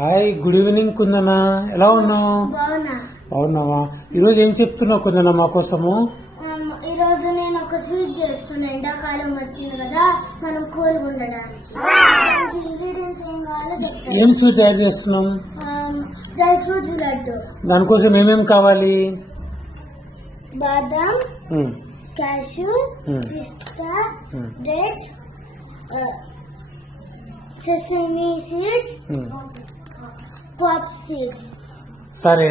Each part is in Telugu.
Hi, good evening కుందనా. ఎలా ఉన్నావు? బాగున్నావా? ఈరోజు ఏం చెప్తున్నావు కుందనా మా కోసము? ఈరోజు నేను ఒక స్వీట్ చేస్తున్నా. ఎండాకాలం వచ్చింది కదా, మనం కూల్గా ఉండడానికి ఇంగ్రీడియంట్స్ ఏం కావాలో చెప్తాను. ఏం స్వీట్ తయారు చేస్తున్నాం? Dry fruits laddu. దానికోసం ఏమేమి కావాలి? బాదం, క్యాషూ, పిస్తా, dates, sesame seeds, pop seeds. సరే,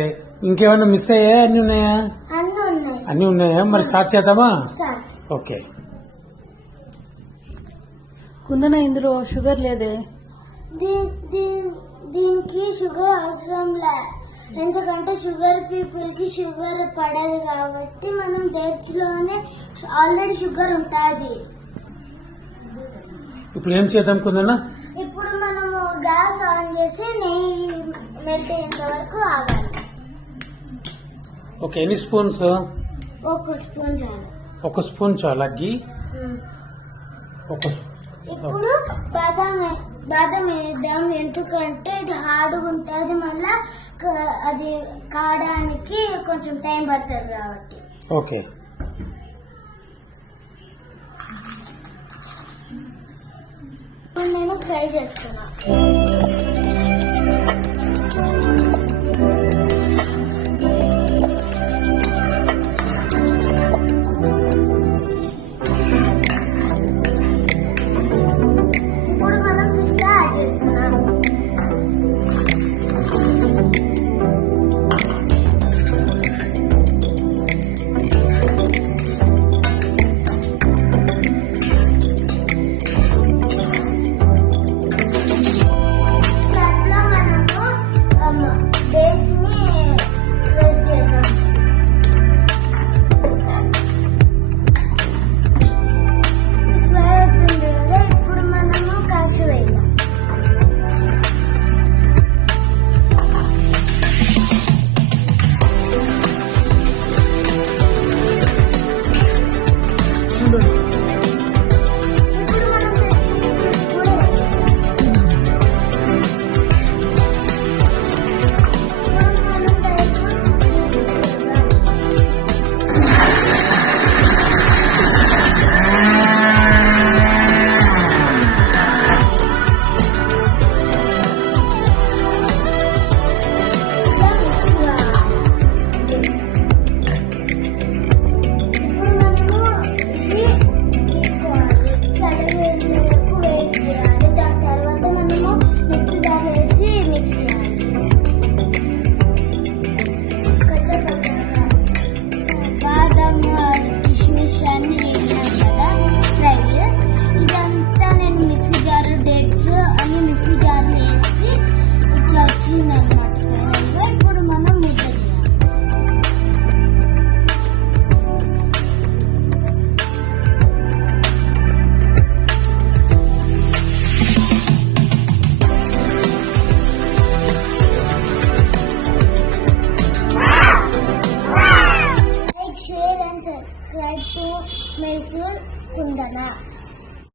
ఇంకేమైనా మిస్ అయ్యాయా? అన్ని ఉన్నాయా? అన్నీ ఉన్నాయి. అన్ని ఉన్నాయా? మరి స్టార్ట్ చేద్దామా? స్టార్ట్. ఓకే. కుందన, ఇందులో షుగర్ లేదే? దీనికి షుగర్ అవసరం లే, ఎందుకంటే షుగర్ పీపుల్ కి షుగర్ పడదు కాబట్టి మనం డేట్స్ లోనే ఆల్రెడీ షుగర్ ఉంటుంది. ఇప్పుడు ఏం చేద్దాం కుందనా? ఇప్పుడు మనము గ్యాస్ ఆన్ చేసి నెయ్యి మెల్ట్ అయ్యేంత వరకు ఆగాలి. ఓకే, ఎన్ని స్పూన్స్? ఒక స్పూన్ చాలు. ఒక స్పూన్ చాలా గీ. ఇప్పుడు బాదం వేద్దాం, ఎందుకంటే ఇది హార్డ్గా ఉంటుంది, మళ్ళా అది కాయడానికి కొంచెం టైం పడుతుంది కాబట్టి. ఓకే. నేను ఫ్రై చేస్తున్నా.